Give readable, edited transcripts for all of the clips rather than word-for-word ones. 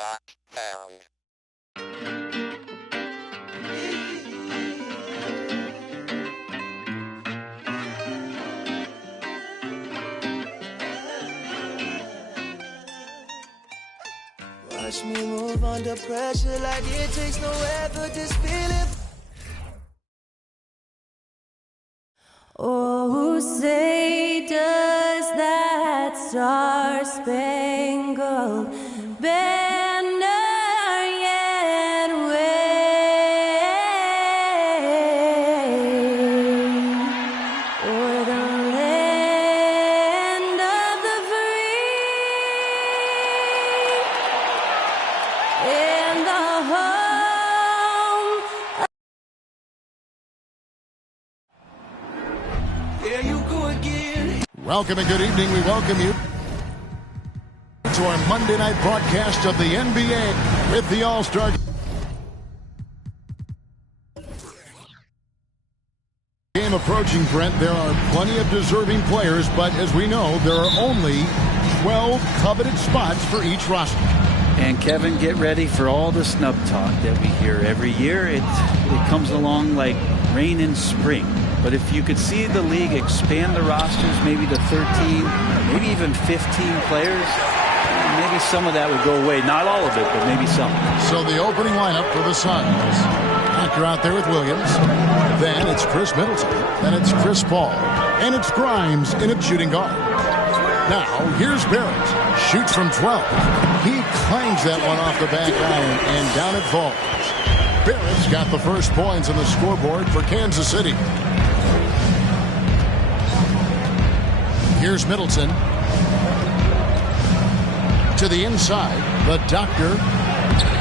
Lockdown. Watch me move under pressure like it takes no effort, this feeling. Oh, say does that star-spangled banner yet wave o'er the land of the free and the home. There you go again. Welcome and good evening. We welcome you to our Monday night broadcast of the NBA with the All-Star game approaching, Brent. There are plenty of deserving players, but as we know, there are only 12 coveted spots for each roster. And Kevin, get ready for all the snub talk that we hear every year. It comes along like rain in spring. But if you could see the league expand the rosters, maybe to 13, maybe even 15 players, maybe some of that would go away. Not all of it, but maybe some. So the opening lineup for the Suns. Doctor out there with Williams. Then it's Chris Middleton. Then it's Chris Paul. And it's Grimes in at shooting guard. Now, here's Barrett. Shoots from 12. He clangs that one off the back iron, and down it falls. Barrett's got the first points on the scoreboard for Kansas City. Here's Middleton. To the inside. The Doctor.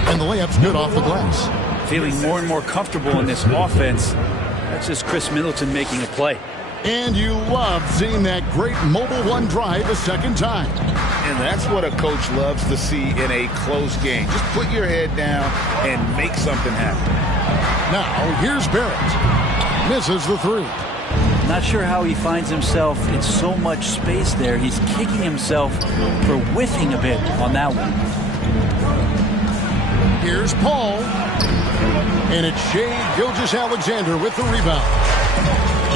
And the layup's good off the glass. Feeling more and more comfortable in this offense. That's just Chris Middleton making a play. And you love seeing that great mobile one drive a second time. And that's what a coach loves to see in a close game. Just put your head down and make something happen. Now, here's Barrett. Misses the three. Not sure how he finds himself in so much space there. He's kicking himself for whiffing a bit on that one. Here's Paul. And it's Shai Gilgeous-Alexander with the rebound.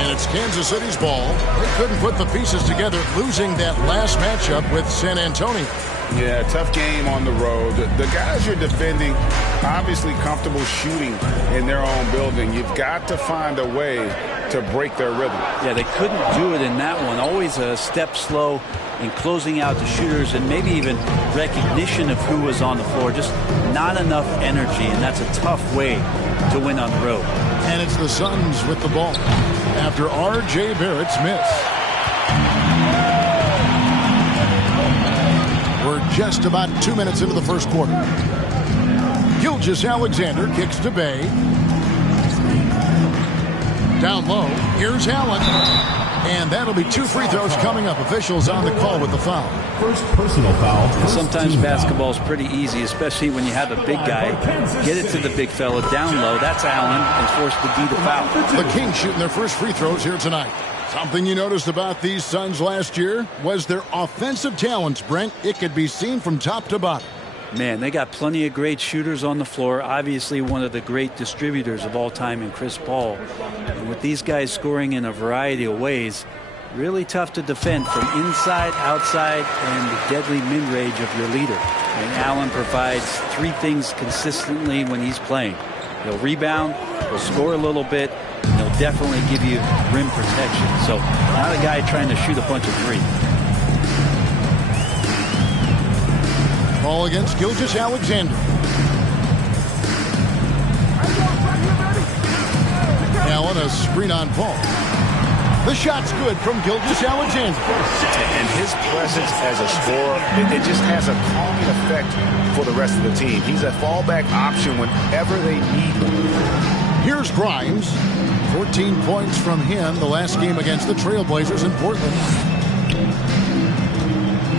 And it's Kansas City's ball. They couldn't put the pieces together, losing that last matchup with San Antonio. Yeah, tough game on the road. The guys you're defending, obviously comfortable shooting in their own building. You've got to find a way to break their rhythm. Yeah, they couldn't do it in that one. Always a step slow in closing out the shooters and maybe even recognition of who was on the floor. Just not enough energy, and that's a tough way to win on the road. And it's the Suns with the ball after R.J. Barrett's miss. We're just about 2 minutes into the first quarter. Gilgeous-Alexander kicks to Bay. Down low, here's Allen. And that'll be 2 free throws coming up. Officials on the call with the foul. First personal foul. Sometimes basketball's pretty easy, especially when you have a big guy. Get it to the big fella down low. That's Allen, and forced to be the foul. The Kings shooting their first free throws here tonight. Something you noticed about these Suns last year was their offensive talents, Brent. It could be seen from top to bottom. Man, they got plenty of great shooters on the floor. Obviously, one of the great distributors of all time in Chris Paul. And with these guys scoring in a variety of ways, really tough to defend from inside, outside, and the deadly mid-range of your leader. And Allen provides 3 things consistently when he's playing. He'll rebound, he'll score a little bit, and he'll definitely give you rim protection. So not a guy trying to shoot a bunch of 3. Ball against Gilgeous-Alexander. Allen, a screen on Paul. The shot's good from Gilgeous-Alexander. And his presence as a scorer, it just has a calming effect for the rest of the team. He's a fallback option whenever they need him. Here's Grimes. 14 points from him the last game against the Trailblazers in Portland.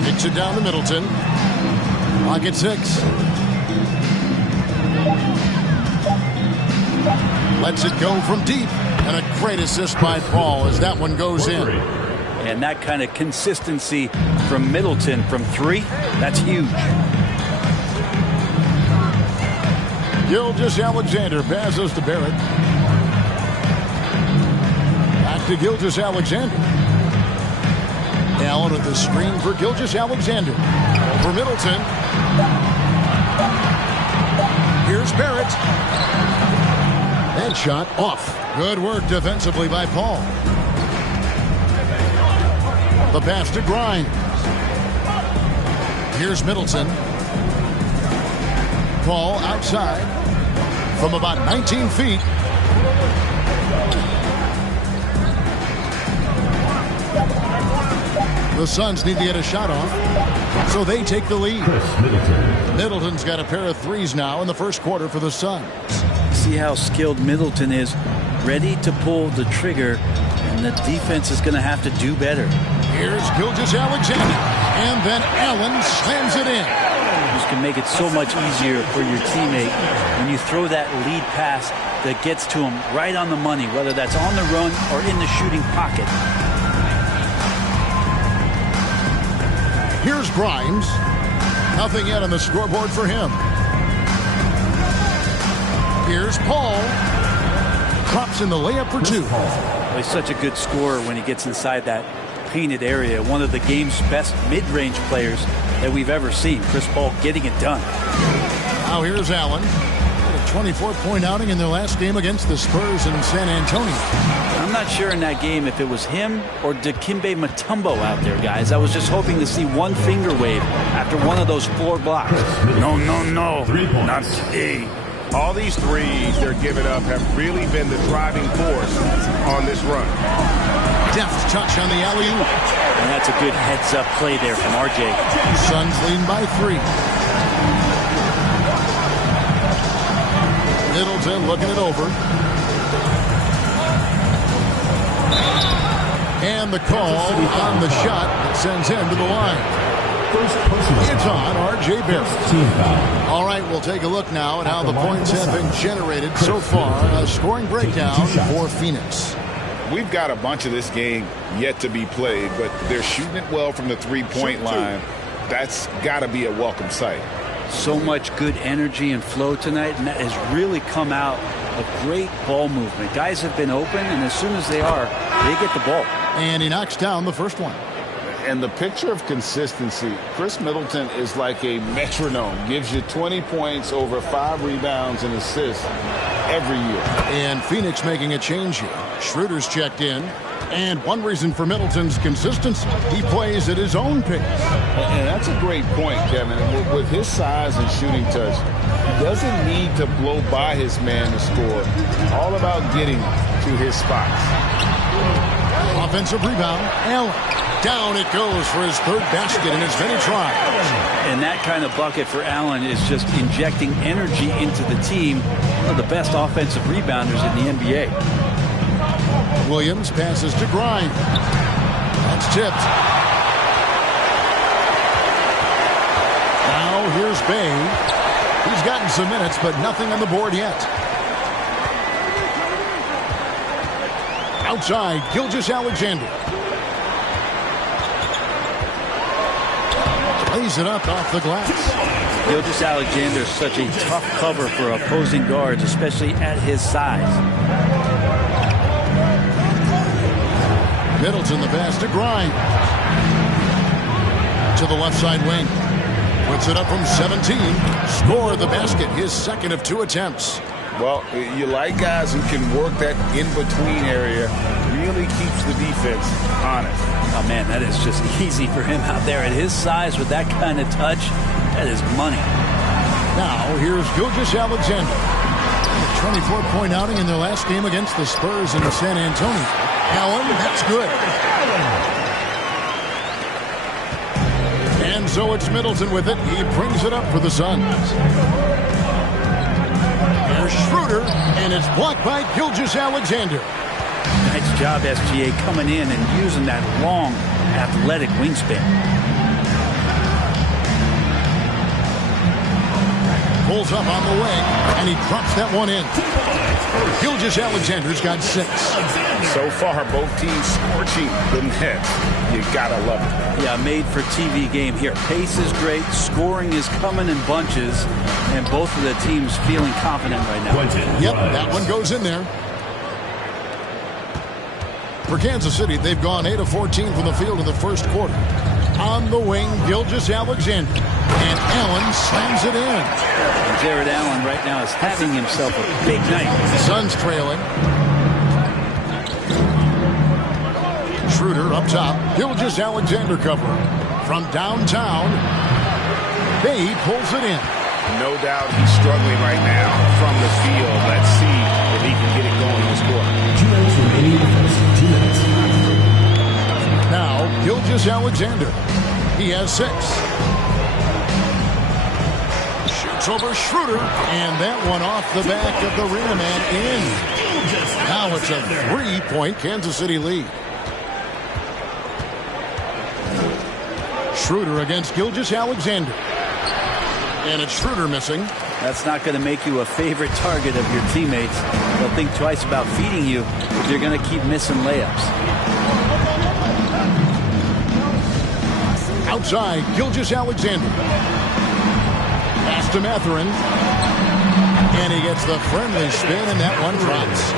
Kicks it down to Middleton. Clock at 6. Lets it go from deep. And a great assist by Paul as that one goes in. And that kind of consistency from Middleton from 3, that's huge. Gilgeous-Alexander passes to Barrett. Back to Gilgeous-Alexander. Allen with the screen for Gilgeous-Alexander. Over Middleton. Here's Barrett. That shot off. Good work defensively by Paul. The pass to Grimes. Here's Middleton. Paul outside from about 19 feet. The Suns need to get a shot off, so they take the lead. Middleton's got a pair of threes now in the first quarter for the Suns. See how skilled Middleton is, ready to pull the trigger, and the defense is going to have to do better. Here's Gilgeous-Alexander, and then Allen slams it in. This can make it so much easier for your teammate when you throw that lead pass that gets to him right on the money, whether that's on the run or in the shooting pocket. Here's Grimes. Nothing yet on the scoreboard for him. Here's Paul. Drops in the layup for two. Well, he's such a good scorer when he gets inside that painted area. One of the game's best mid-range players that we've ever seen. Chris Paul getting it done. Now here's Allen. Had a 24-point outing in their last game against the Spurs in San Antonio. I'm not sure in that game if it was him or Dikembe Mutombo out there, guys. I was just hoping to see one finger wave after one of those 4 blocks. No, not today. All these threes they're giving up have really been the driving force on this run. Deft touch on the alley-oop. And that's a good heads-up play there from RJ. Suns leading by 3. Middleton looking it over. And the call on the shot that sends him to the line. It's on R.J. Barrett. All right, we'll take a look now at how the points have been generated so far. A scoring breakdown for Phoenix. We've got a bunch of this game yet to be played, but they're shooting it well from the three-point line. That's got to be a welcome sight. So much good energy and flow tonight, and that has really come out of great ball movement. Guys have been open, and as soon as they are, they get the ball. And he knocks down the first one. And the picture of consistency, Chris Middleton is like a metronome. Gives you 20 points, over 5 rebounds and assists every year. And Phoenix making a change here. Schroeder's checked in. And one reason for Middleton's consistency, he plays at his own pace. And that's a great point, Kevin. With his size and shooting touch, he doesn't need to blow by his man to score. All about getting to his spots. Offensive rebound, Allen. Down it goes for his 3rd basket in as many tries. And that kind of bucket for Allen is just injecting energy into the team. One of the best offensive rebounders in the NBA. Williams passes to Grimes. That's tipped. Now here's Bay. He's gotten some minutes, but nothing on the board yet. Outside, Gilgeous-Alexander. Lays it up off the glass. Gilgeous-Alexander is such a tough cover for opposing guards, especially at his size. Middleton the pass to Grimes. To the left side wing. Puts it up from 17. Score the basket, his 2nd of 2 attempts. Well, you like guys who can work that in-between area. Really keeps the defense honest. Oh, man, that is just easy for him out there. At his size with that kind of touch, that is money. Now, here's Gilgeous-Alexander. A 24-point outing in their last game against the Spurs in San Antonio. Allen, that's good. And so it's Middleton with it. He brings it up for the Suns. Here's Schroeder, and it's blocked by Gilgeous-Alexander. Nice job, SGA, coming in and using that long, athletic wingspan. pulls up on the wing, and he drops that one in. Gilgeous-Alexander's got 6. So far, both teams scorching the net. You gotta love it. Yeah, made for TV game here. Pace is great. Scoring is coming in bunches. And both of the teams feeling confident right now. Yep, that one goes in there. For Kansas City, they've gone 8 of 14 from the field in the first quarter. On the wing, Gilgeous-Alexander. And Allen slams it in. And Jared Allen right now is having himself a big night. The Suns trailing. Schroeder up top. Gilgeous-Alexander covering. From downtown, Bay pulls it in. No doubt he's struggling right now from the field. Let's see if he can get it going this quarter. 2 minutes remaining. 2 minutes. Now, Gilgeous-Alexander. He has 6. Shoots over Schroeder, and that one off the back of the rim and in. Now it's a 3-point Kansas City lead. Schroeder against Gilgeous-Alexander. And it's Schroeder missing. That's not going to make you a favorite target of your teammates. They'll think twice about feeding you if you're going to keep missing layups. Outside, Gilgeous-Alexander. Pass to Mathurin. And he gets the friendly spin, and that one drops.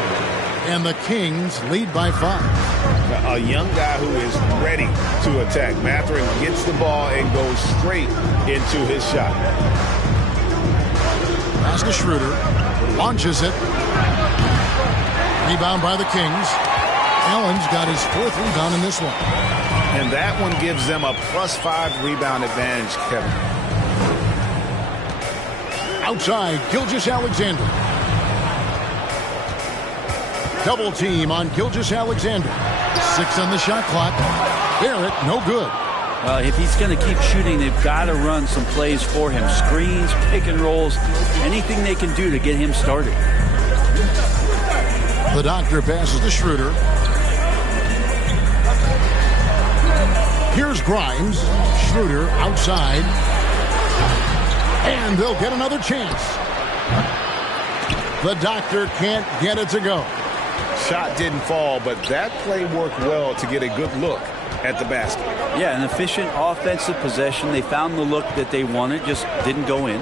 And the Kings lead by 5. A young guy who is ready to attack. Mathurin gets the ball and goes straight into his shot. Pass to Schroeder. Launches it. Rebound by the Kings. Allen's got his 4th rebound in this one. And that one gives them a +5 rebound advantage, Kevin. Outside, Gilgeous-Alexander. Double team on Gilgeous-Alexander. 6 on the shot clock. Barrett, no good. Well, if he's going to keep shooting, they've got to run some plays for him. Screens, pick and rolls, anything they can do to get him started. The Doctor passes to Schroeder. Here's Grimes. Schroeder outside. And they'll get another chance. The Doctor can't get it to go. Shot didn't fall, but that play worked well to get a good look at the basket. Yeah, an efficient offensive possession. They found the look that they wanted, just didn't go in.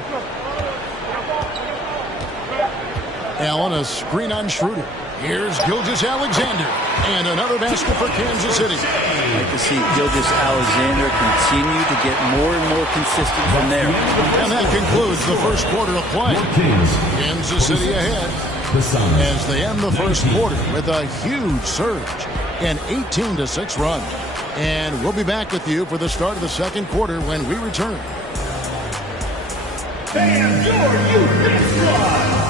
Allen, a screen on Schroeder. Here's Gilgeous-Alexander. And another basket for Kansas City. I'd like to see Gilgeous-Alexander continue to get more and more consistent from there. And that concludes the first quarter of play. Kansas City ahead as they end the first quarter with a huge surge, an 18-6 run. And we'll be back with you for the start of the second quarter when we return. And your youth squad.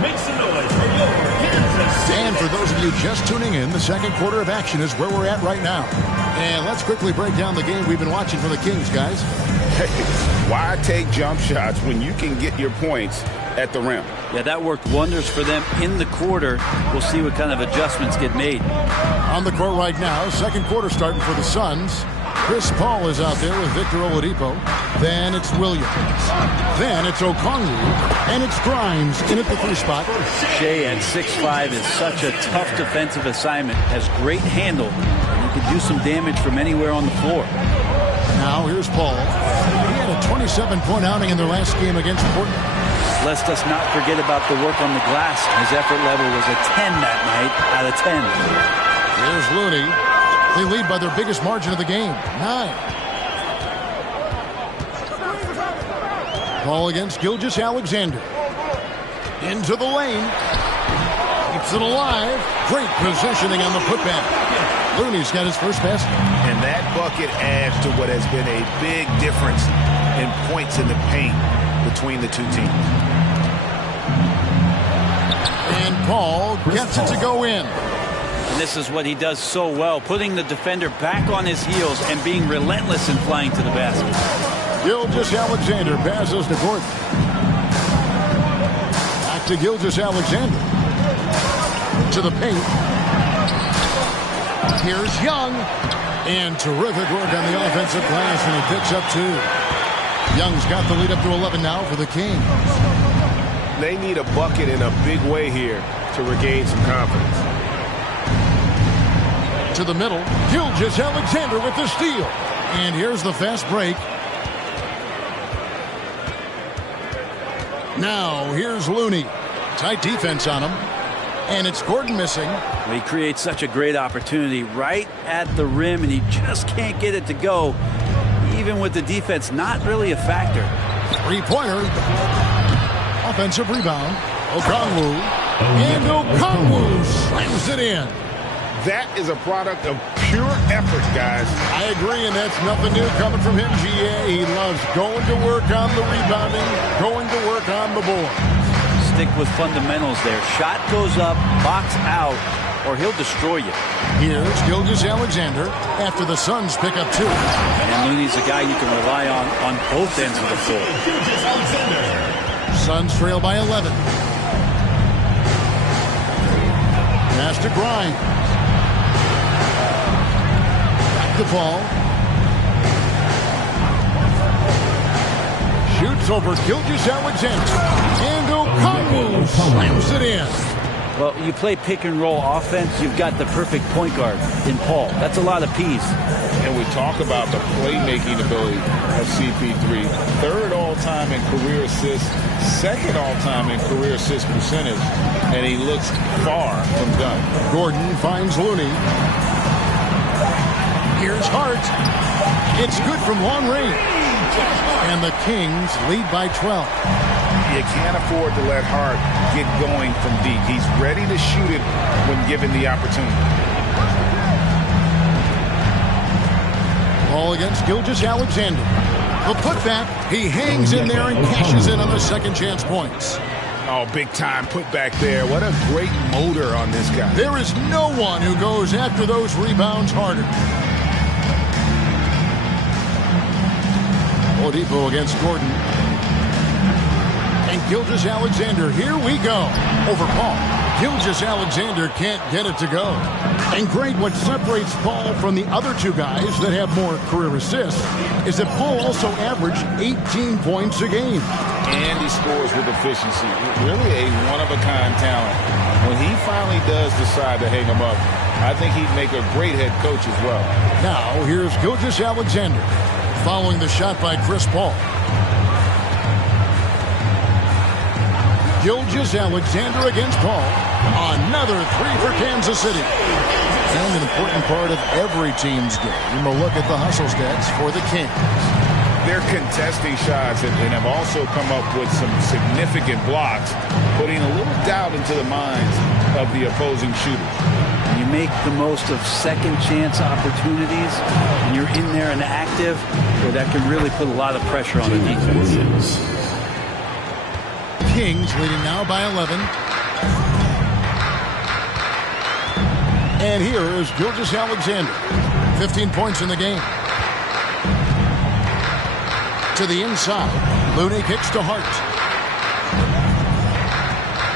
Make some noise for your Kansas City. And for those of you just tuning in, the second quarter of action is where we're at right now. And let's quickly break down the game we've been watching for the Kings, guys. Hey, why take jump shots when you can get your points at the rim? Yeah, that worked wonders for them in the quarter. We'll see what kind of adjustments get made. On the court right now, second quarter starting for the Suns. Chris Paul is out there with Victor Oladipo. Then it's Williams. Then it's Okongwu. And it's Grimes in at the 3 spot. Shea at 6'5" is such a tough defensive assignment. Has great handle. And he can do some damage from anywhere on the floor. Now here's Paul. He had a 27-point outing in their last game against Portland. Let's just not forget about the work on the glass. His effort level was a 10 that night out of 10. Here's Looney. They lead by their biggest margin of the game, 9. Ball against Gilgeous-Alexander. Into the lane. Keeps it alive. Great positioning on the putback. Looney's got his first basket. And that bucket adds to what has been a big difference in points in the paint between the two teams. And Paul gets it to go in. And this is what he does so well, putting the defender back on his heels and being relentless in flying to the basket. Gilgeous-Alexander passes to Gordon. Back to Gilgeous-Alexander. To the paint. Here's Young. And terrific work on the offensive glass, and he picks up 2. Young's got the lead up to 11 now for the Kings. They need a bucket in a big way here to regain some confidence. To the middle, Gilgeous-Alexander with the steal. And here's the fast break. Now, here's Looney. Tight defense on him. And it's Gordon missing. He creates such a great opportunity right at the rim, and he just can't get it to go. Even with the defense not really a factor. Three-pointer. Offensive rebound. Okongwu. And Okongwu slams it in. That is a product of pure effort, guys. I agree, and that's nothing new coming from him, GA. He loves going to work on the rebounding, going to work on the board. Stick with fundamentals there. Shot goes up, box out, or he'll destroy you. Here's Gilgeous-Alexander after the Suns pick up 2. And Looney's a guy you can rely on both ends of the floor. Suns trail by 11. Pass to Grimes. The ball. Shoots over Gilgeous-Alexander. And Okongwu slams it in. Well, you play pick and roll offense, you've got the perfect point guard in Paul. That's a lot of P's. And we talk about the playmaking ability of CP3. Third all-time in career assists, second all-time in career assist percentage, and he looks far from done. Gordon finds Looney. Here's Hart. It's good from long range. And the Kings lead by 12. You can't afford to let Hart get going from deep. He's ready to shoot it when given the opportunity. Ball against Gilgeous-Alexander. The putback. He hangs in there and cashes in on the second chance points. Oh, big time putback there. What a great motor on this guy. There is no one who goes after those rebounds harder. Oladipo against Gordon. And Gilgeous-Alexander, here we go. Over Paul. Gilgeous-Alexander can't get it to go. And great, what separates Paul from the other two guys that have more career assists is that Paul also averaged 18 points a game. And he scores with efficiency. Really a one-of-a-kind talent. When he finally does decide to hang him up, I think he'd make a great head coach as well. Now, here's Gilgeous-Alexander following the shot by Chris Paul. Gilgeous-Alexander against Paul. Another three for Kansas City. And an important part of every team's game. A look at the hustle stats for the Kings. They're contesting shots and have also come up with some significant blocks, putting a little doubt into the minds of the opposing shooters. You make the most of second chance opportunities, and you're in there and active, so that can really put a lot of pressure on the defense. Kings leading now by 11. And here is Gilgeous-Alexander. 15 points in the game. To the inside. Looney kicks to Hart.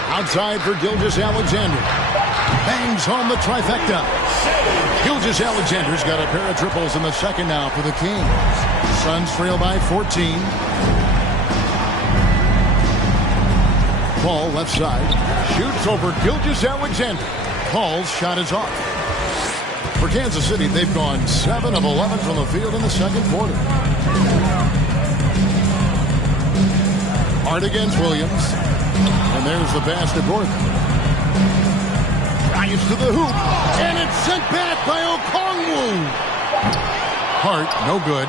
Outside for Gilgeous-Alexander. Bangs home the trifecta. Gilgeous-Alexander's got a pair of triples in the second now for the Kings. Suns trail by 14. Paul left side. Shoots over Gilgeous-Alexander. Paul's shot is off. For Kansas City, they've gone 7 of 11 from the field in the second quarter. Hart against Williams. And there's the pass to Gordon. Drives to the hoop. And it's sent back by Okongwu. Hart, no good.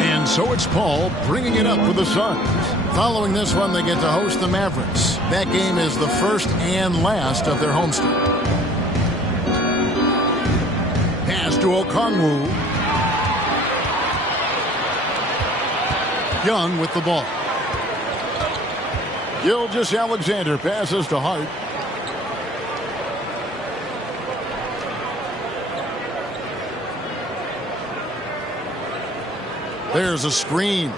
And so it's Paul bringing it up for the Suns. Following this one, they get to host the Mavericks. That game is the first and last of their homestand. Pass to Okongwu. Young with the ball. Gilgeous-Alexander passes to Hart. There's a screen.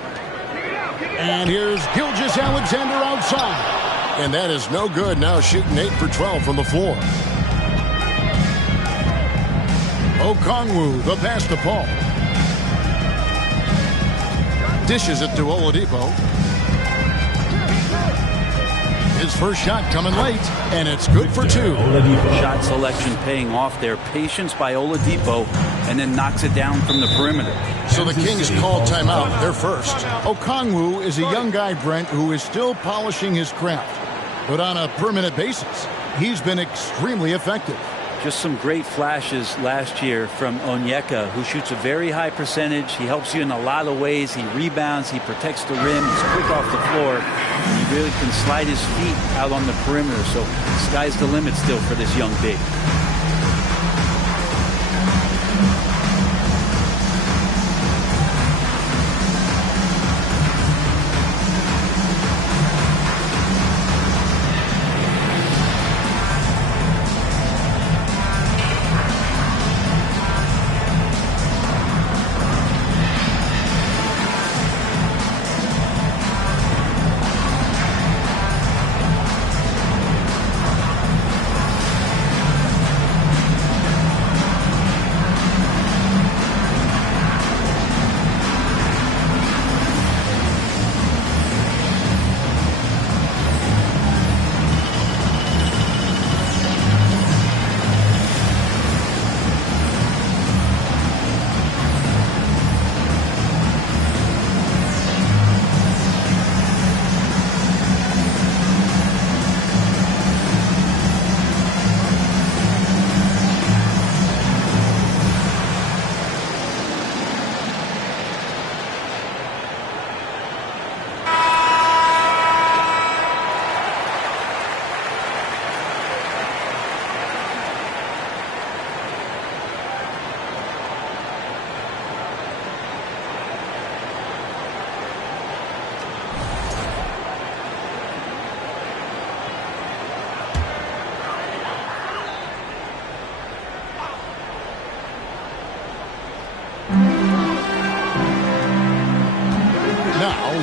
And here's Gilgeous-Alexander outside. And that is no good. Now shooting 8 for 12 from the floor. Okongwu, the pass to Paul. Dishes it to Oladipo. His first shot coming late, and it's good for two. Shot selection paying off there. Patience by Oladipo, and then knocks it down from the perimeter. So the Kings call timeout. They're first. Okongwu is a young guy, Brent, who is still polishing his craft. But on a permanent basis, he's been extremely effective. Just some great flashes last year from Onyeka, who shoots a very high percentage. He helps you in a lot of ways. He rebounds. He protects the rim. He's quick off the floor. He really can slide his feet out on the perimeter. So sky's the limit still for this young big.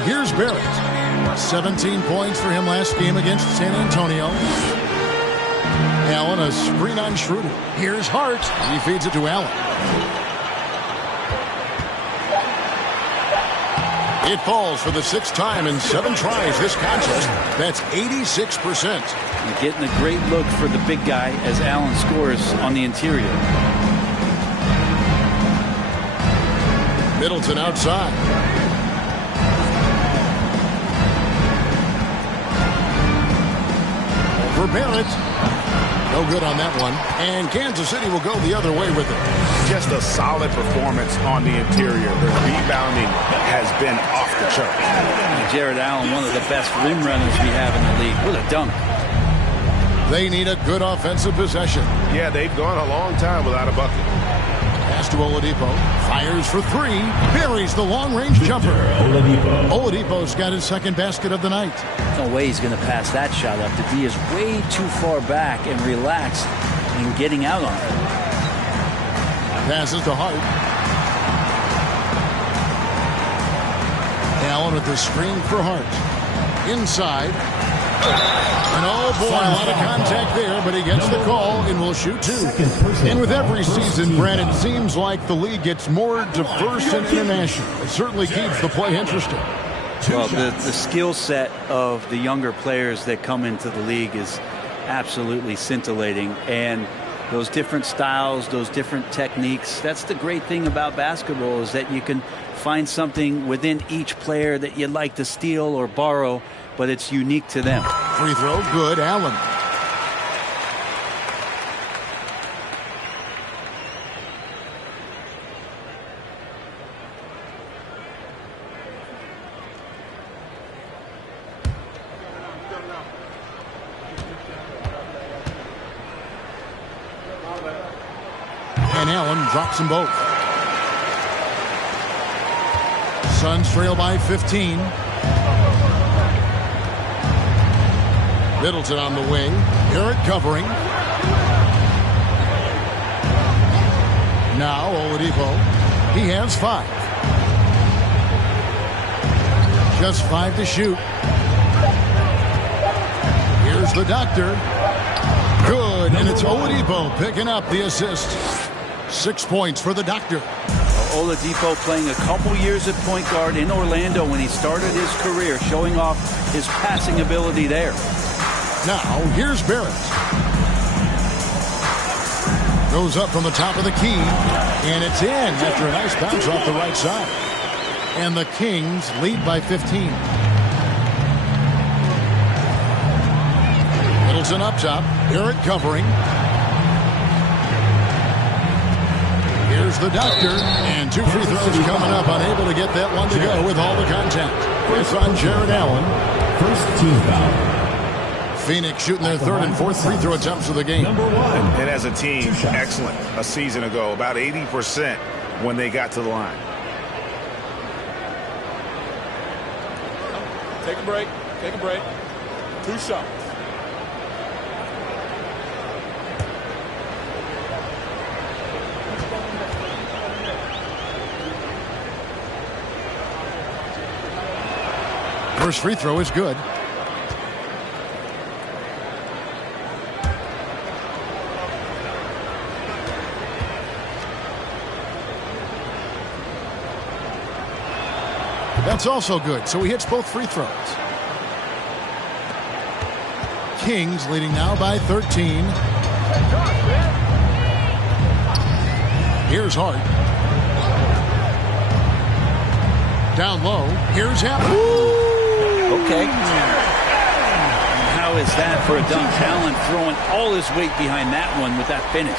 Here's Barrett. 17 points for him last game against San Antonio. Allen, a screen on Schroeder. Here's Hart. He feeds it to Allen. It falls for the sixth time in 7 tries this contest. That's 86%. You're getting a great look for the big guy as Allen scores on the interior. Middleton outside. For Barrett. No good on that one. And Kansas City will go the other way with it. Just a solid performance on the interior. The rebounding has been off the chart. Jared Allen, one of the best rim runners we have in the league. What a dunk. They need a good offensive possession. Yeah, they've gone a long time without a bucket. Pass to Oladipo. Fires for 3. Buries the long-range jumper. Oladipo's got his second basket of the night. No way he's going to pass that shot up. The D is way too far back and relaxed in getting out on it. Passes to Hart. Allen with the screen for Hart. Inside. And oh boy, a lot of contact there, but he gets the call and will shoot 2. And with every season, Brad, it seems like the league gets more diverse and international. It certainly keeps the play interesting. Well, the skill set of the younger players that come into the league is absolutely scintillating. And those different styles, those different techniques, that's the great thing about basketball, is that you can find something within each player that you'd like to steal or borrow, but it's unique to them. Free throw, good. Allen. And Allen drops them both. Suns trail by 15. Middleton on the wing. Barrett covering. Now Oladipo. He has 5. Just 5 to shoot. Here's the doctor. Good, and it's Oladipo picking up the assist. 6 points for the doctor. Oladipo playing a couple years at point guard in Orlando when he started his career, showing off his passing ability there. Now, here's Barrett. Goes up from the top of the key, and it's in after a nice bounce off the right side. And the Kings lead by 15. Middleton up top. Barrett covering. Here's the doctor, and 2 free throws coming up, unable to get that one to go with all the contact. It's on Jared Allen. First team foul. Phoenix shooting their 3rd and 4th free throw attempts of the game. Number 1. And as a team, excellent. A season ago, about 80% when they got to the line. Take a break. Take a break. 2 shots. First free throw is good. That's also good, so he hits both free throws. Kings leading now by 13. Here's Hart. Down low. Here's Allen. Okay. How is that for a dunk? Allen throwing all his weight behind that one with that finish.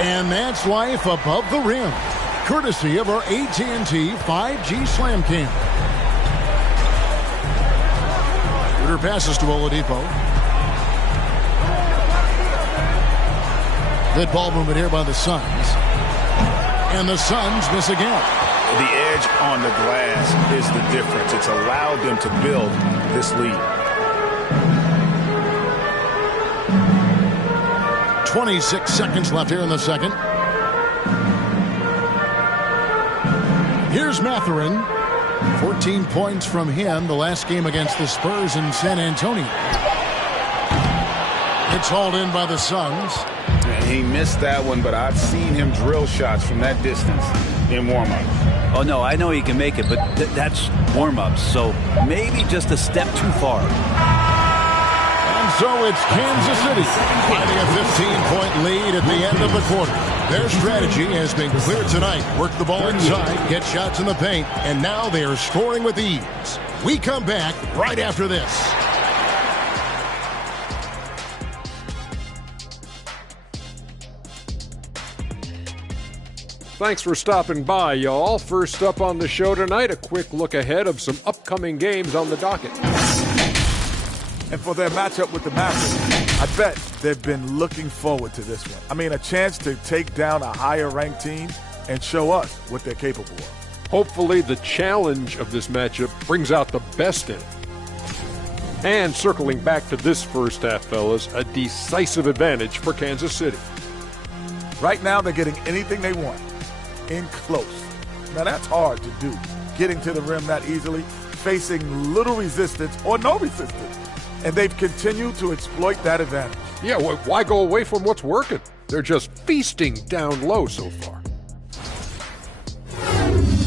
And that's life above the rim, courtesy of our AT&T 5G Slam Cam. Ritter passes to Oladipo. Good ball movement here by the Suns. And the Suns miss again. The edge on the glass is the difference. It's allowed them to build this lead. 26 seconds left here in the second. Here's Mathurin. 14 points from him the last game against the Spurs in San Antonio. It's hauled in by the Suns. He missed that one, but I've seen him drill shots from that distance in warm-up. Oh, no, I know he can make it, but that's warm-ups, so maybe just a step too far. And so it's Kansas City finding a 15-point lead at the end of the quarter. Their strategy has been clear tonight. Work the ball inside, get shots in the paint, and now they are scoring with ease. We come back right after this. Thanks for stopping by, y'all. First up on the show tonight, a quick look ahead of some upcoming games on the docket. And for their matchup with the Mavericks, I bet they've been looking forward to this one. I mean, a chance to take down a higher-ranked team and show us what they're capable of. Hopefully, the challenge of this matchup brings out the best in it. And circling back to this first half, fellas, a decisive advantage for Kansas City. Right now, they're getting anything they want. In close. Now that's hard to do. Getting to the rim that easily, facing little resistance or no resistance. And they've continued to exploit that advantage. Yeah, why go away from what's working? They're just feasting down low so far.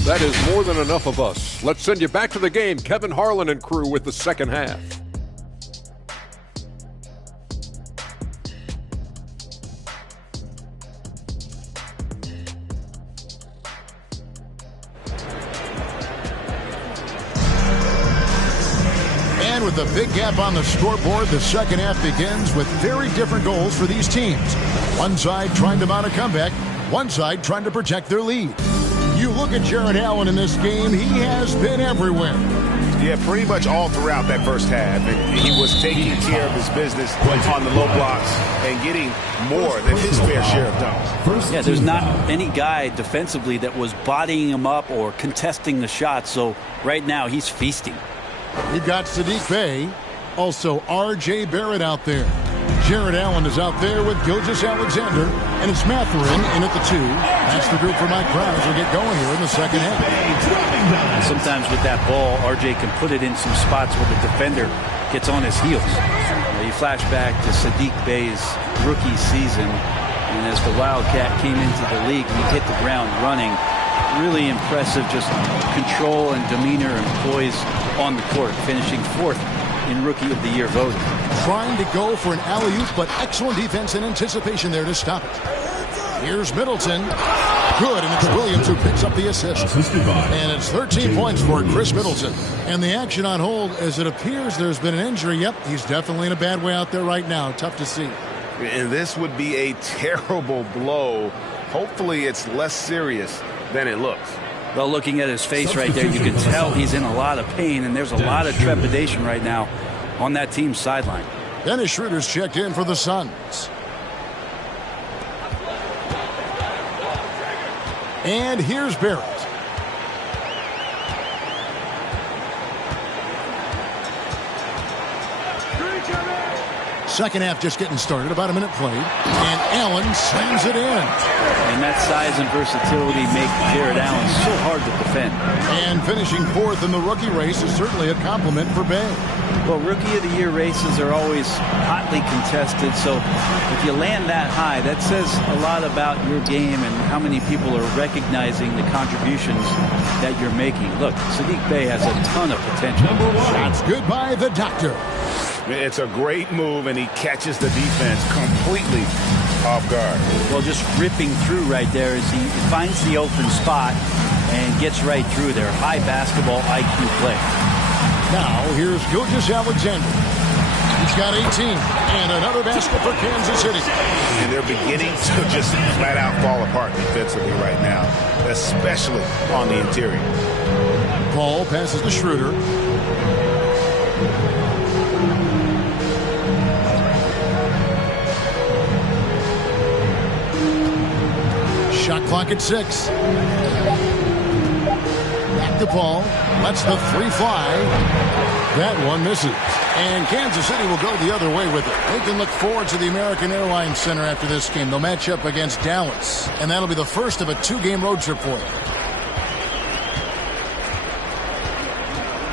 That is more than enough of us. Let's send you back to the game. Kevin Harlan and crew with the second half. With a big gap on the scoreboard, the second half begins with very different goals for these teams. One side trying to mount a comeback, one side trying to protect their lead. You look at Jared Allen in this game, he has been everywhere. Yeah, pretty much all throughout that first half. And he was taking care of his business on the low blocks and getting more than his fair share of dunks. Yeah, there's not any guy defensively that was bodying him up or contesting the shot, so right now he's feasting. You've got Saddiq Bey, also R.J. Barrett out there. Jared Allen is out there with Gilgeous-Alexander, and it's Mathurin in at the 2. That's the group for Mike Brown as we get going here in the second half. Sometimes with that ball, R.J. can put it in some spots where the defender gets on his heels. You flash back to Saddiq Bey's rookie season, and as the Wildcat came into the league, he hit the ground running. really impressive, just control and demeanor and poise on the court, finishing 4th in Rookie of the Year voting. Trying to go for an alley-oop, but excellent defense and anticipation there to stop it. Here's Middleton. Good, and it's Williams who picks up the assist. And it's 13 points for Chris Middleton. And the action on hold, as it appears there's been an injury. Yep, he's definitely in a bad way out there right now. Tough to see. And this would be a terrible blow. Hopefully it's less serious than it looks. Well, looking at his face right there, you can tell he's in a lot of pain, and there's a lot of trepidation right now on that team's sideline. Dennis Schroeder's checked in for the Suns. And here's Barrett. Second half just getting started, about a minute played. And Allen slams it in. And that size and versatility make Jared Allen so hard to defend. And finishing 4th in the rookie race is certainly a compliment for Bay. Well, Rookie of the Year races are always hotly contested, so if you land that high, that says a lot about your game and how many people are recognizing the contributions that you're making. Look, Saddiq Bey has a ton of potential. Shots good by the doctor. It's a great move, and he catches the defense completely off guard. Well, just ripping through right there as he finds the open spot and gets right through there. High basketball IQ play. Now, here's Gilgeous-Alexander. He's got 18, and another basket for Kansas City. And they're beginning to just flat out fall apart defensively right now, especially on the interior. Paul passes to Schroeder. Shot clock at 6. Back to Paul. Lets the 3 fly. That one misses. And Kansas City will go the other way with it. They can look forward to the American Airlines Center after this game. They'll match up against Dallas. And that'll be the first of a 2-game road trip for them.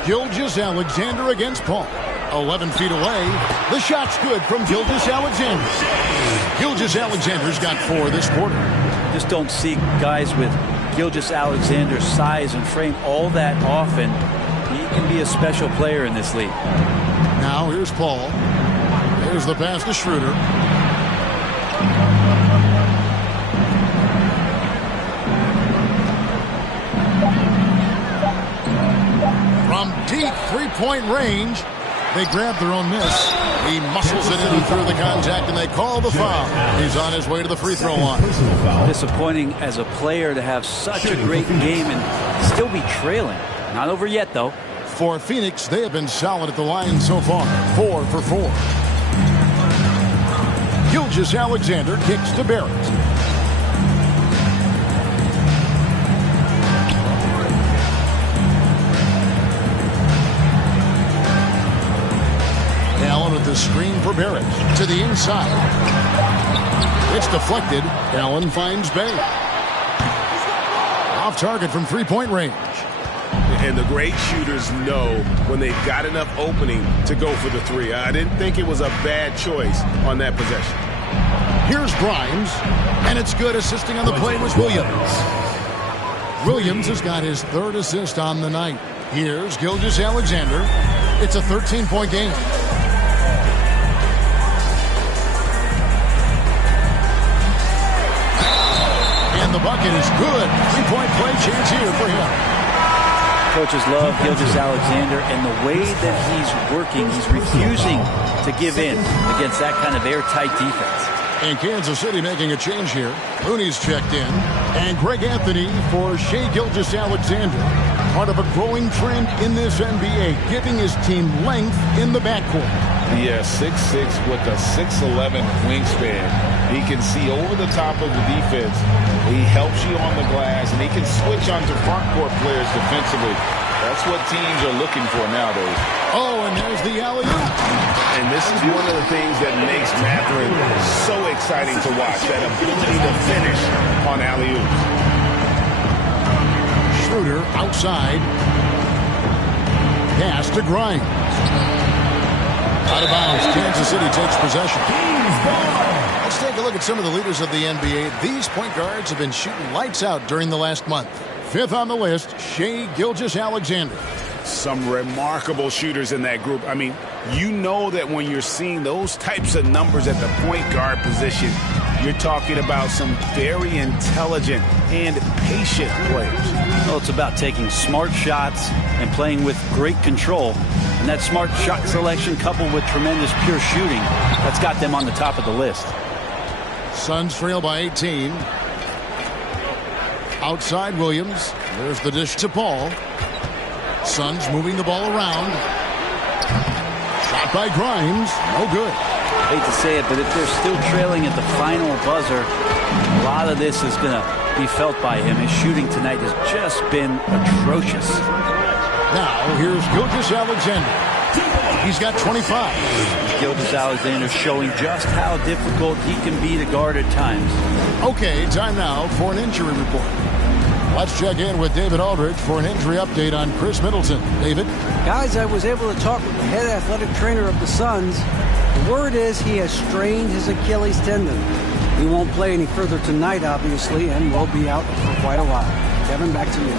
Gilgeous-Alexander against Paul. 11 feet away. The shot's good from Gilgeous-Alexander. Gilgeous-Alexander's got 4 this quarter. Just don't see guys with Gilgeous-Alexander's size and frame all that often. He can be a special player in this league. Now here's Paul. There's the pass to Schroeder. From deep 3-point range, they grab their own miss. He muscles it in through the contact, and they call the foul. He's on his way to the free throw line. Disappointing as a player to have such a great game and still be trailing. Not over yet, though. For Phoenix, they have been solid at the line so far. 4 for 4. Gilgeous-Alexander kicks to Barrett. Allen with the screen for Barrett. To the inside. It's deflected. Allen finds Bay. Off target from 3-point range. And the great shooters know when they've got enough opening to go for the 3. I didn't think it was a bad choice on that possession. Here's Grimes, and it's good. Assisting on the play was Williams. Williams has got his 3rd assist on the night. Here's Gilgeous-Alexander. It's a 13-point game. And the bucket is good. 3-point play chance here for him. Coaches love Gilgeous-Alexander, and the way that he's working, he's refusing to give in against that kind of airtight defense. And Kansas City making a change here. Looney's checked in. And Greg Anthony for Shai Gilgeous-Alexander. Part of a growing trend in this NBA, giving his team length in the backcourt. Yeah, 6'6" with a 6'11" wingspan. He can see over the top of the defense. He helps you on the glass, and he can switch onto front court players defensively. That's what teams are looking for nowadays. Oh, and there's the alley-oop. And this is one of the things that makes Mathurin so exciting to watch, that ability to finish on alley-oops. Schroeder outside. Pass to Grimes. Out of bounds. Kansas City takes possession. Let's take a look at some of the leaders of the NBA. These point guards have been shooting lights out during the last month. Fifth on the list, Shai Gilgeous-Alexander. Some remarkable shooters in that group. I mean, you know that when you're seeing those types of numbers at the point guard position, you're talking about some very intelligent and patient players. Well, it's about taking smart shots and playing with great control. And that smart shot selection coupled with tremendous pure shooting, that's got them on the top of the list. Suns trail by 18. Outside Williams. There's the dish to Paul. Suns moving the ball around. Shot by Grimes. No good. I hate to say it, but if they're still trailing at the final buzzer, a lot of this is going to be felt by him. His shooting tonight has just been atrocious. Now, here's Gilgeous-Alexander. He's got 25. Gilgeous-Alexander showing just how difficult he can be to guard at times. Okay, time now for an injury report. Let's check in with David Aldridge for an injury update on Chris Middleton. David? Guys, I was able to talk with the head athletic trainer of the Suns. The word is he has strained his Achilles tendon. He won't play any further tonight, obviously, and will be out for quite a while. Kevin, back to you.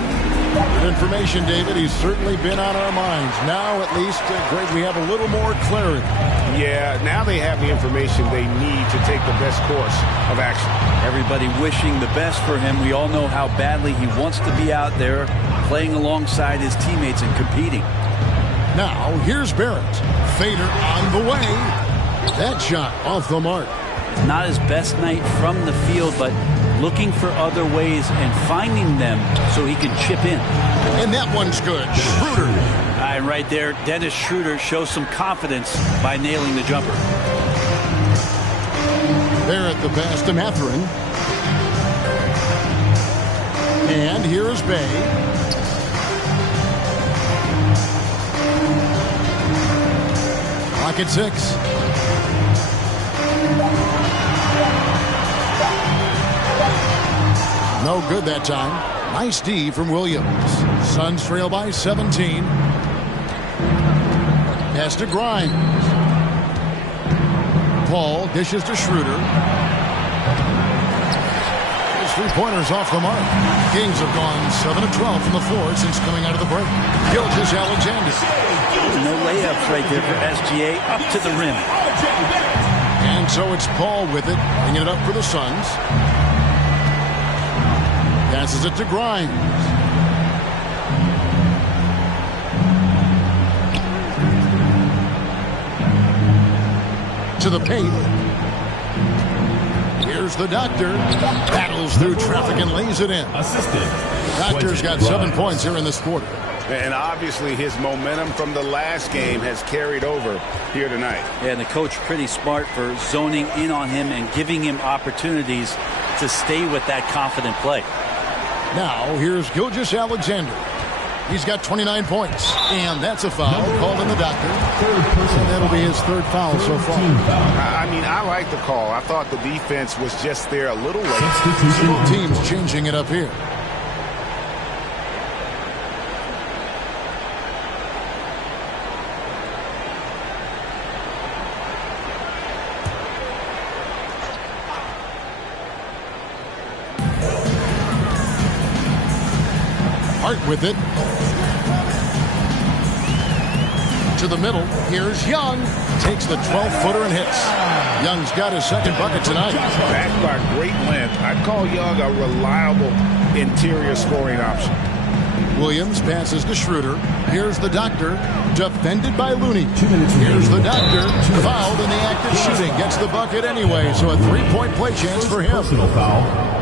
Good information, David. He's certainly been on our minds. Now, at least, Greg, we have a little more clarity. Yeah, now they have the information they need to take the best course of action. Everybody wishing the best for him. We all know how badly he wants to be out there playing alongside his teammates and competing. Now, here's Barrett. Fader on the way. That shot off the mark. Not his best night from the field, but looking for other ways and finding them so he can chip in. And that one's good. Schroeder. And right there, Dennis Schroeder shows some confidence by nailing the jumper. Barrett the pass to Mathurin. And here's Bay. Clock at 6. No good that time. Nice D from Williams. Suns trail by 17. Pass to Grimes. Paul dishes to Schroeder. His three-pointers off the mark. Kings have gone 7 of 12 from the floor since coming out of the break. Gilgeous-Alexander. No layups right there for SGA. Up to the rim. And so it's Paul with it, bringing it up for the Suns. Passes it to Grimes. To the paint. Here's the Doctor. Battles through traffic and lays it in. Doctor's got 7 points here in this quarter. And obviously his momentum from the last game has carried over here tonight. Yeah, and the coach pretty smart for zoning in on him and giving him opportunities to stay with that confident play. Now, here's Gilgeous-Alexander. He's got 29 points. And that's a foul called in the Doctor. And that'll be his third foul so far. I mean, I like the call. I thought the defense was just there a little late. Both teams changing it up here. Hart with it. To the middle. Here's Young. Takes the 12-footer and hits. Young's got his second bucket tonight. Backed by great length. I'd call Young a reliable interior scoring option. Williams passes to Schroeder. Here's the Doctor. Defended by Looney. Here's the Doctor. Fouled in the act of shooting. Gets the bucket anyway, so a three-point play chance for him.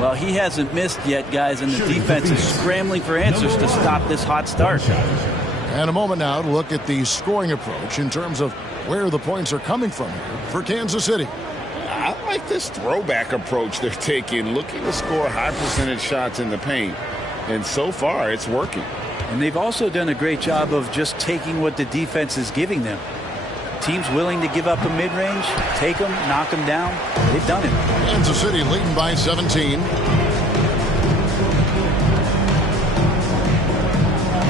Well, he hasn't missed yet, guys, and the defense is scrambling for answers to stop this hot start. And a moment now to look at the scoring approach in terms of where the points are coming from here for Kansas City. I like this throwback approach they're taking, looking to score high percentage shots in the paint. And so far, it's working. And they've also done a great job of just taking what the defense is giving them. Teams willing to give up a mid-range, take them, knock them down. They've done it. Kansas City leading by 17.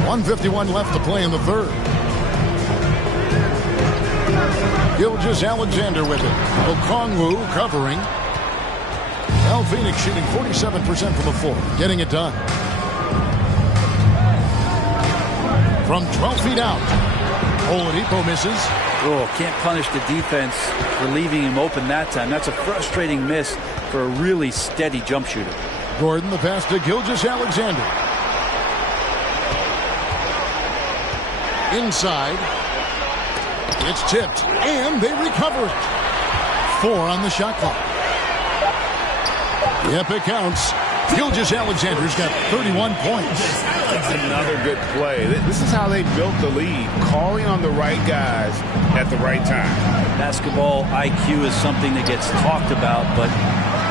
1:51 left to play in the third. Gilgeous-Alexander with it. Okongwu covering. Al Phoenix shooting 47% from the floor. Getting it done. from 12 feet out. Oladipo misses. Oh, can't punish the defense for leaving him open that time. That's a frustrating miss for a really steady jump shooter. Gordon, the pass to Gilgeous-Alexander. Inside. It's tipped, and they recover it. 4 on the shot clock. Yep, it counts. Gilgeous-Alexander's got 31 points. Another good play. This is how they built the lead, calling on the right guys at the right time. Basketball IQ is something that gets talked about, but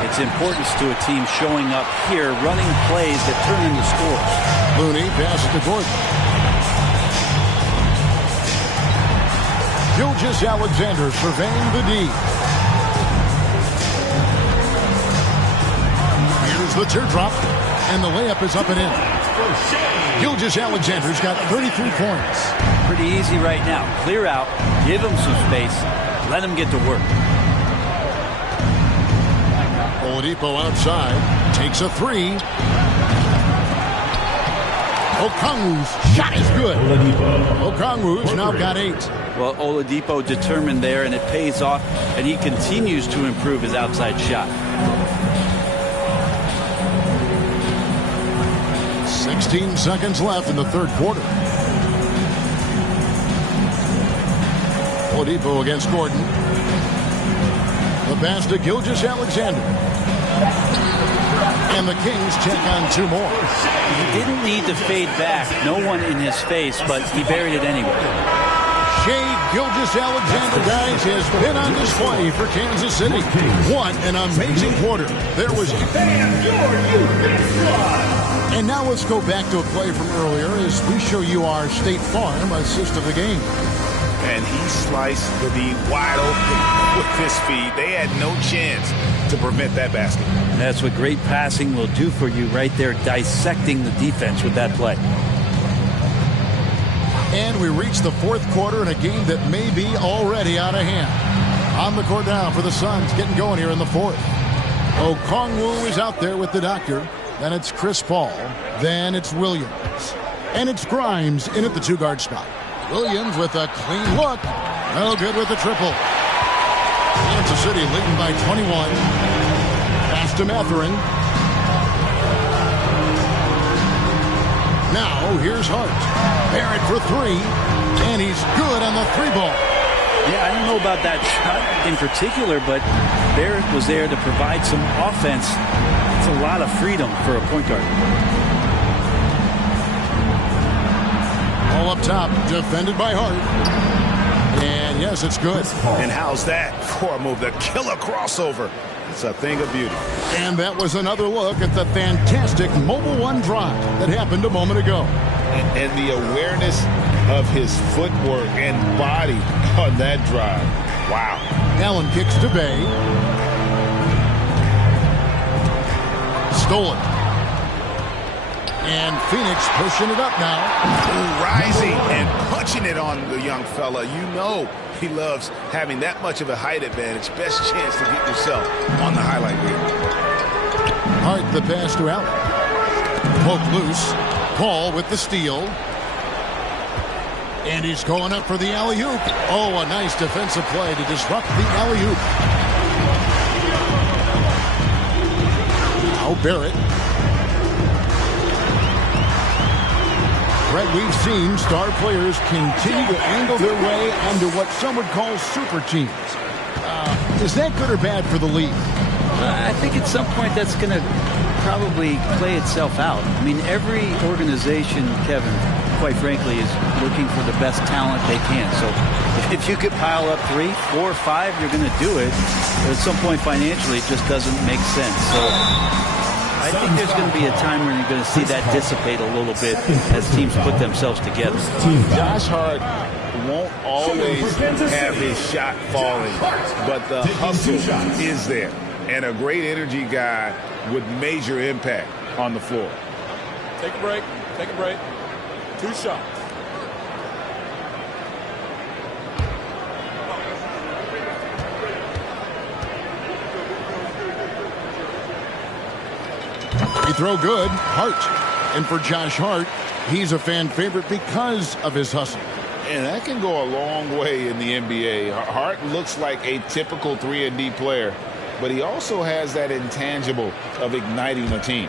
its importance to a team showing up here, running plays that turn into scores. Looney passes to Gordon. Gilgeous-Alexander surveying the D. Here's the teardrop, and the layup is up and in. Gilgeous-Alexander's got 33 points. Pretty easy right now. Clear out, give him some space, let him get to work. Oladipo outside, takes a 3. Okongwu's shot is good. Okongwu's now got 8. Well, Oladipo determined there, and it pays off, and he continues to improve his outside shot. 16 seconds left in the third quarter. Oladipo against Gordon. The pass to Gilgeous-Alexander. And the Kings check on 2 more. He didn't need to fade back. No one in his face, but he buried it anyway. Shai Gilgeous-Alexander, guys, has been on display for Kansas City. What an amazing quarter. There was... And now let's go back to a play from earlier as we show you our State Farm assist of the game. And he sliced the D wide open with his feet. They had no chance to prevent that basket. That's what great passing will do for you right there, dissecting the defense with that play. And we reach the fourth quarter in a game that may be already out of hand. On the court now for the Suns, getting going here in the fourth. Okongwu is out there with the doctor. Then it's Chris Paul. Then it's Williams. And it's Grimes in at the 2-guard spot. Williams with a clean look. No good with the triple. Kansas City leading by 21. Pass to Mathurin. Now here's Hart. Barrett for 3. And he's good on the 3-ball. Yeah, I don't know about that shot in particular, but Barrett was there to provide some offense. It's a lot of freedom for a point guard. All up top, defended by Hart. And yes, it's good. And how's that for a move? The killer crossover. It's a thing of beauty. And that was another look at the fantastic Mobile One drive that happened a moment ago. And the awareness of his footwork and body on that drive. Wow. Allen kicks to Bay. Stolen. And Phoenix pushing it up now. Rising and punching it on the young fella. You know he loves having that much of a height advantage. Best chance to get yourself on the highlight reel. Hart the pass to Allen. Poke loose. Paul with the steal. And he's going up for the alley-oop. Oh, a nice defensive play to disrupt the alley-oop. Now Barrett. Brett, we've seen star players continue to angle their way onto what some would call super teams. Is that good or bad for the league? I think at some point that's going to probably play itself out. I mean, every organization, Kevin, quite frankly, is looking for the best talent they can. So if you could pile up 3, 4, 5, you're going to do it. But at some point financially, it just doesn't make sense. So I think there's going to be a time when you're going to see that dissipate a little bit as teams put themselves together. Josh Hart won't always have his shot falling, but the hustle is there. And a great energy guy with major impact on the floor. Take a break. Take a break. 2 shots. Free throw good. Hart. And for Josh Hart, He's a fan favorite because of his hustle. And that can go a long way in the NBA. Hart looks like a typical 3-and-D player, but he also has that intangible of igniting a team.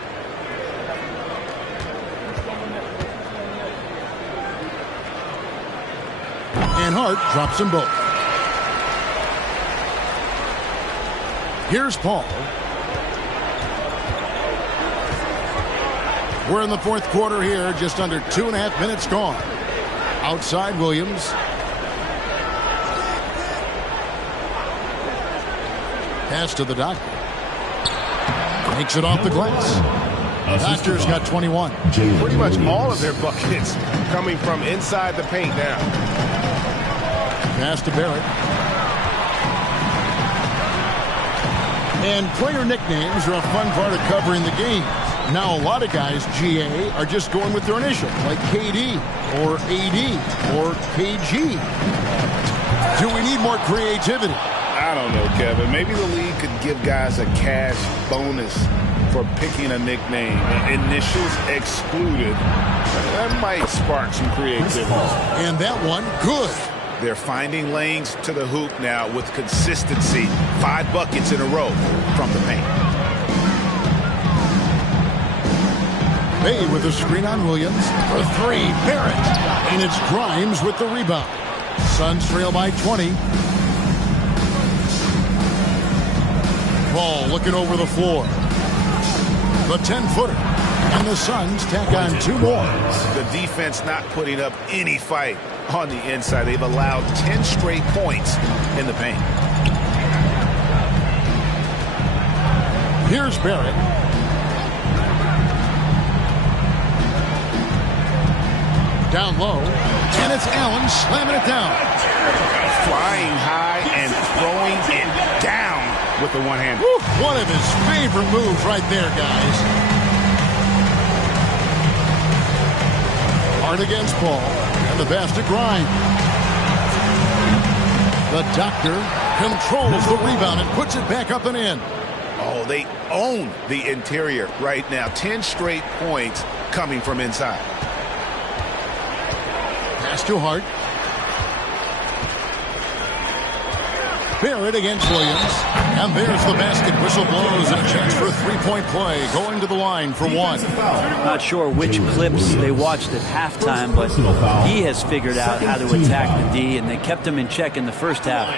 And Hart drops them both. Here's Paul. We're in the fourth quarter here, just under 2.5 minutes gone. Outside Williams. Pass to the Doctor. Makes it off the glass. Doctor's got 21. Pretty much all of their buckets coming from inside the paint now. Pass to Barrett. And player nicknames are a fun part of covering the game. Now, a lot of guys, GA, are just going with their initials, like KD or AD or KG. Do we need more creativity? I don't know, Kevin. Maybe the league could give guys a cash bonus for picking a nickname. Initials excluded. That might spark some creativity. And that one, good. They're finding lanes to the hoop now with consistency. 5 buckets in a row from the paint. Bay with a screen on Williams for 3. Barrett. And it's Grimes with the rebound. Suns trail by 20. Ball looking over the floor. The 10-footer. And the Suns tack on 2 more. The defense not putting up any fight on the inside. They've allowed 10 straight points in the paint. Here's Barrett. Down low. And it's Allen slamming it down. Flying high and throwing it down with the one-hand. One of his favorite moves right there, guys. Hard against Paul. And the pass to Grimes. The Doctor controls the rebound and puts it back up and in. Oh, they own the interior right now. 10 straight points coming from inside. Pass to Hart. Barrett against Williams. And there's the basket. Whistle blows and a chance for a 3-point play. Going to the line for 1. Not sure which clips they watched at halftime, but he has figured out how to attack the D, and they kept him in check in the first half.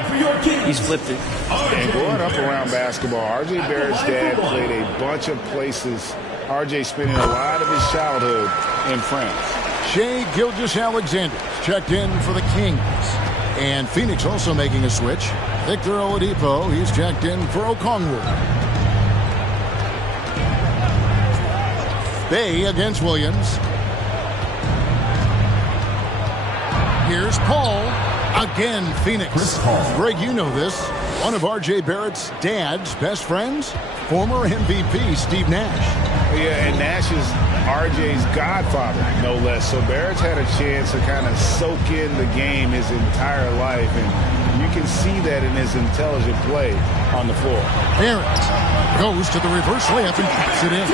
He's flipped it. And growing up around basketball, R.J. Barrett's dad played a bunch of places. R.J. spending a lot of his childhood in France. Shai Gilgeous-Alexander checked in for the Kings. And Phoenix also making a switch. Victor Oladipo, he's checked in for Okongwu. Bay against Williams. Here's Paul. Again, Phoenix. Greg, you know this. One of R.J. Barrett's dad's best friends, former MVP Steve Nash. Yeah, and Nash is R.J.'s godfather, no less. So Barrett's had a chance to kind of soak in the game his entire life, and you can see that in his intelligent play on the floor. Barrett goes to the reverse layup and puts it in.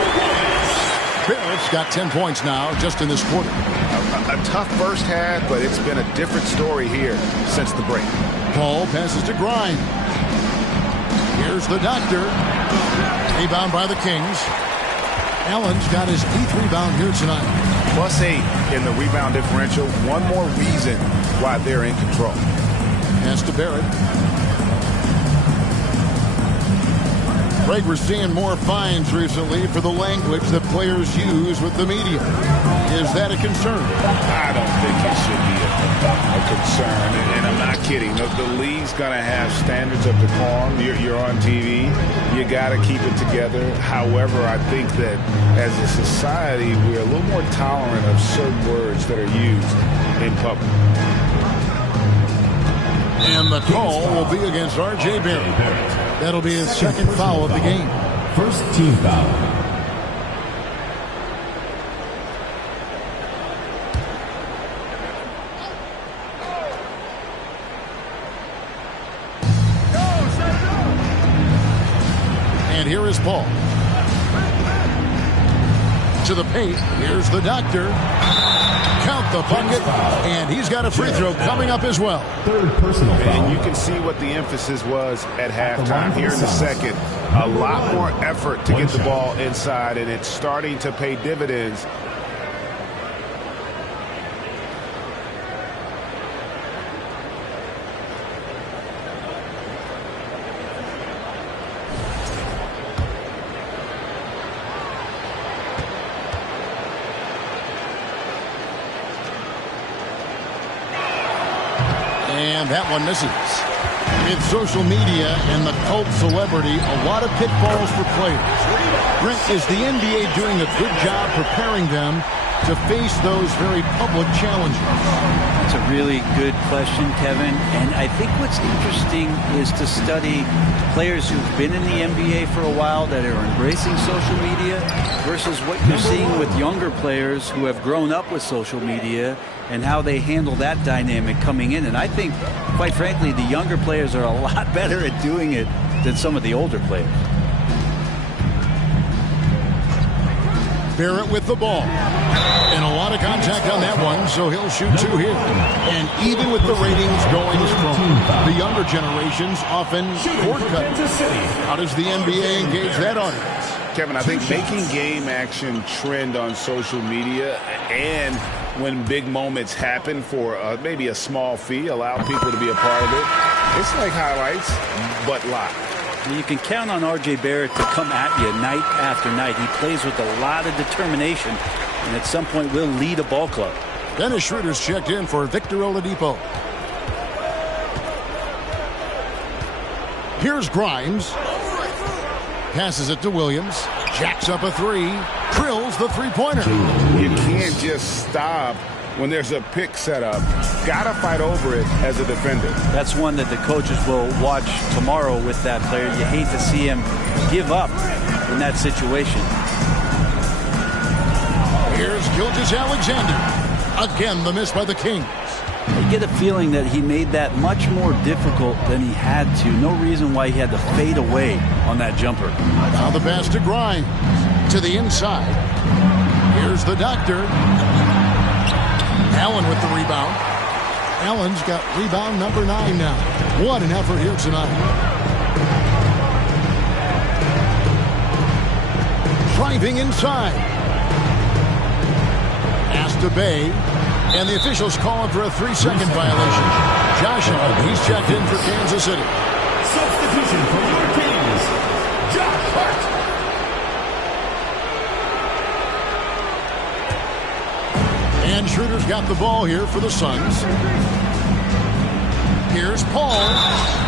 Barrett's got 10 points now just in this quarter. A tough first half, but it's been a different story here since the break. Paul passes to Grimes. Here's the Doctor. Rebound by the Kings. Allen's got his 8th rebound here tonight. +8 in the rebound differential. One more reason why they're in control. Pass to Barrett. Greg, we're seeing more fines recently for the language that players use with the media. Is that a concern? I don't think it should be a concern, and I'm not kidding. The league's going to have standards of decorum. You're on TV. You got to keep it together. However, I think that as a society, we're a little more tolerant of certain words that are used in public. And the call will be against R.J. Barrett. That'll be his second foul of the game. First team foul. And here is Paul. To the paint. Here's the Doctor. count the bucket, and he's got a free throw coming up as well. Third personal foul. And you can see what the emphasis was at halftime. Here in the second, a lot more effort to get the ball inside, and it's starting to pay dividends. And that one misses. With social media and the cult celebrity, a lot of pitfalls for players. Brent, is the NBA doing a good job preparing them to face those very public challenges? That's a really good question, Kevin. And I think what's interesting is to study players who've been in the NBA for a while that are embracing social media versus what you're seeing with younger players who have grown up with social media and how they handle that dynamic coming in. And I think, quite frankly, the younger players are a lot better at doing it than some of the older players. Barrett with the ball. And a lot of contact on that one, so he'll shoot two here. And even with the ratings going strong, the younger generations often court cut. How does the NBA engage that audience? Kevin, I think making game action trend on social media, and when big moments happen for maybe a small fee, allow people to be a part of it. It's like highlights, but live. You can count on R.J. Barrett to come at you night after night. He plays with a lot of determination, and at some point will lead a ball club. Dennis Schroeder's checked in for Victor Oladipo. Here's Grimes. Passes it to Williams. Jacks up a three. Drills the three-pointer. You can't just stop when there's a pick set up. Gotta fight over it as a defender. That's one that the coaches will watch tomorrow with that player. You hate to see him give up in that situation. Here's Gilgeous-Alexander. Again, the miss by the Kings. I get a feeling that he made that much more difficult than he had to. No reason why he had to fade away on that jumper. Now the pass to Grimes. To the inside. Here's the doctor. Allen with the rebound. Allen's got rebound number 9 now. What an effort here tonight. Driving inside. Pass to Bay. And the officials calling for a 3-second violation. Josh Hart, he's checked in for Kansas City. Substitution for your Kings, Josh Hart. And Schroeder's got the ball here for the Suns. Here's Paul.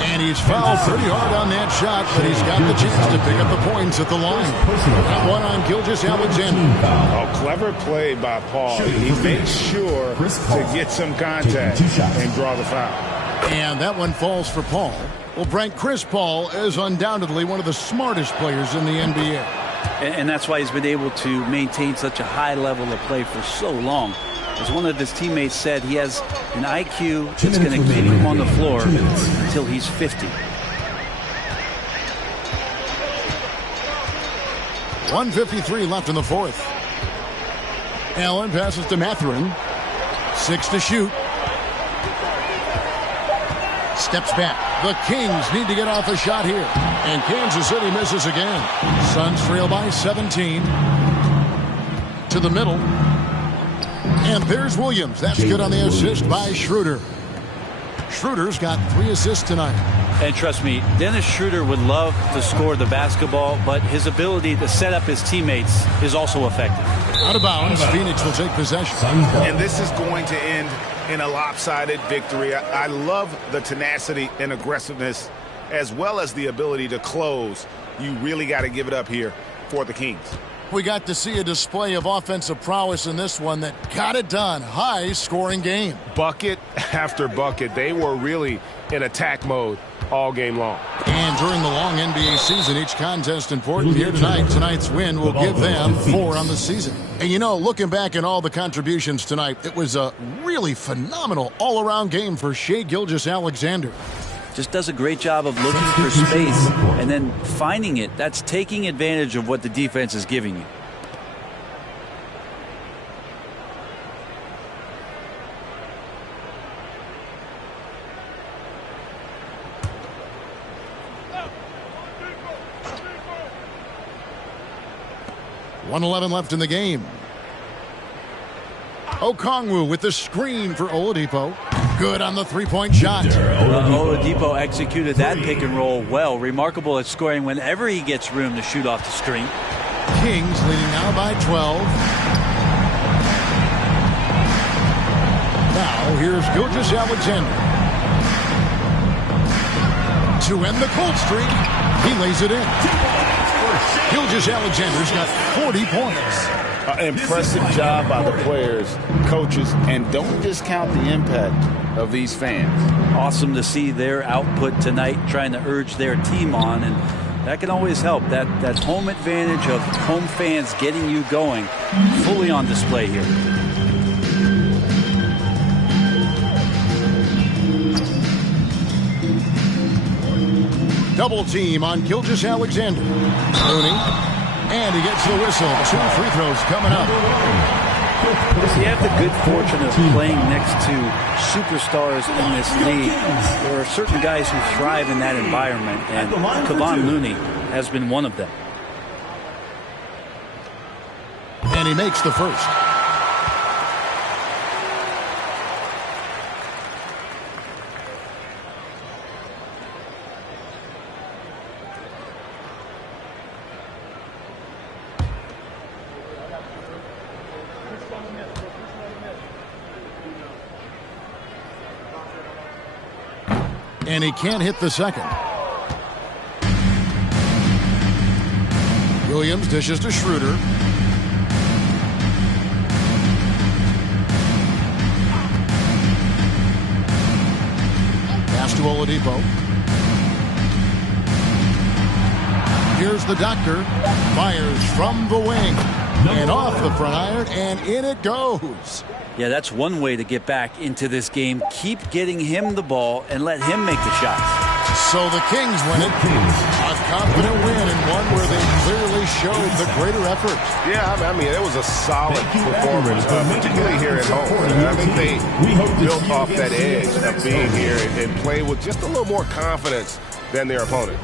And he's fouled pretty hard on that shot, but he's got the chance to pick up the points at the line. Got one on Gilgeous-Alexander. Oh, clever play by Paul. He makes sure to get some contact and draw the foul. And that one falls for Paul. Well, Brent, Chris Paul is undoubtedly one of the smartest players in the NBA. And that's why he's been able to maintain such a high level of play for so long. As one of his teammates said, he has an IQ that's going to keep him on the floor until he's 50. 1:53 left in the fourth. Allen passes to Mathurin. 6 to shoot. Steps back. The Kings need to get off a shot here. And Kansas City misses again. Suns trail by 17. To the middle. And there's Williams. That's good on the assist by Schroeder. Schroeder's got 3 assists tonight. And trust me, Dennis Schroeder would love to score the basketball, but his ability to set up his teammates is also effective. Out of bounds, Phoenix will take possession. And this is going to end in a lopsided victory. I love the tenacity and aggressiveness as well as the ability to close. You really got to give it up here for the Kings. We got to see a display of offensive prowess in this one that got it done. High-scoring game. Bucket after bucket. They were really in attack mode all game long. And during the long NBA season, each contest important here tonight. Tonight's win will give them 4 on the season. And you know, looking back at all the contributions tonight, it was a really phenomenal all-around game for Shai Gilgeous-Alexander. Just does a great job of looking for space and then finding it. That's taking advantage of what the defense is giving you. 1:11 left in the game. Okongwu with the screen for Oladipo. Good on the three-point shot. Oladipo executed that pick and roll well. Remarkable at scoring whenever he gets room to shoot off the screen. Kings leading now by 12. Now here's Gilgeous-Alexander. To end the cold streak, he lays it in. Gilgeous-Alexander's got 40 points. Impressive job by the players, coaches, and don't discount the impact of these fans. Awesome to see their output tonight, trying to urge their team on, and that can always help. That home advantage of home fans getting you going, fully on display here. Double team on Gilgeous-Alexander. Looney. And he gets the whistle. 2 free throws coming up. You have the good fortune of playing next to superstars in this league. There are certain guys who thrive in that environment, and Kevon Looney has been one of them. And he makes the first. And he can't hit the second. Williams dishes to Schroeder. Pass to Oladipo. Here's the doctor. Fires from the wing. And off the front iron, and in it goes. Yeah, that's one way to get back into this game. Keep getting him the ball and let him make the shots. So the Kings win it. A confident win, and one where they clearly showed the greater effort. Yeah, I mean, it was a solid performance, particularly here at home. I think they built off that edge of being here and played with just a little more confidence than their opponent.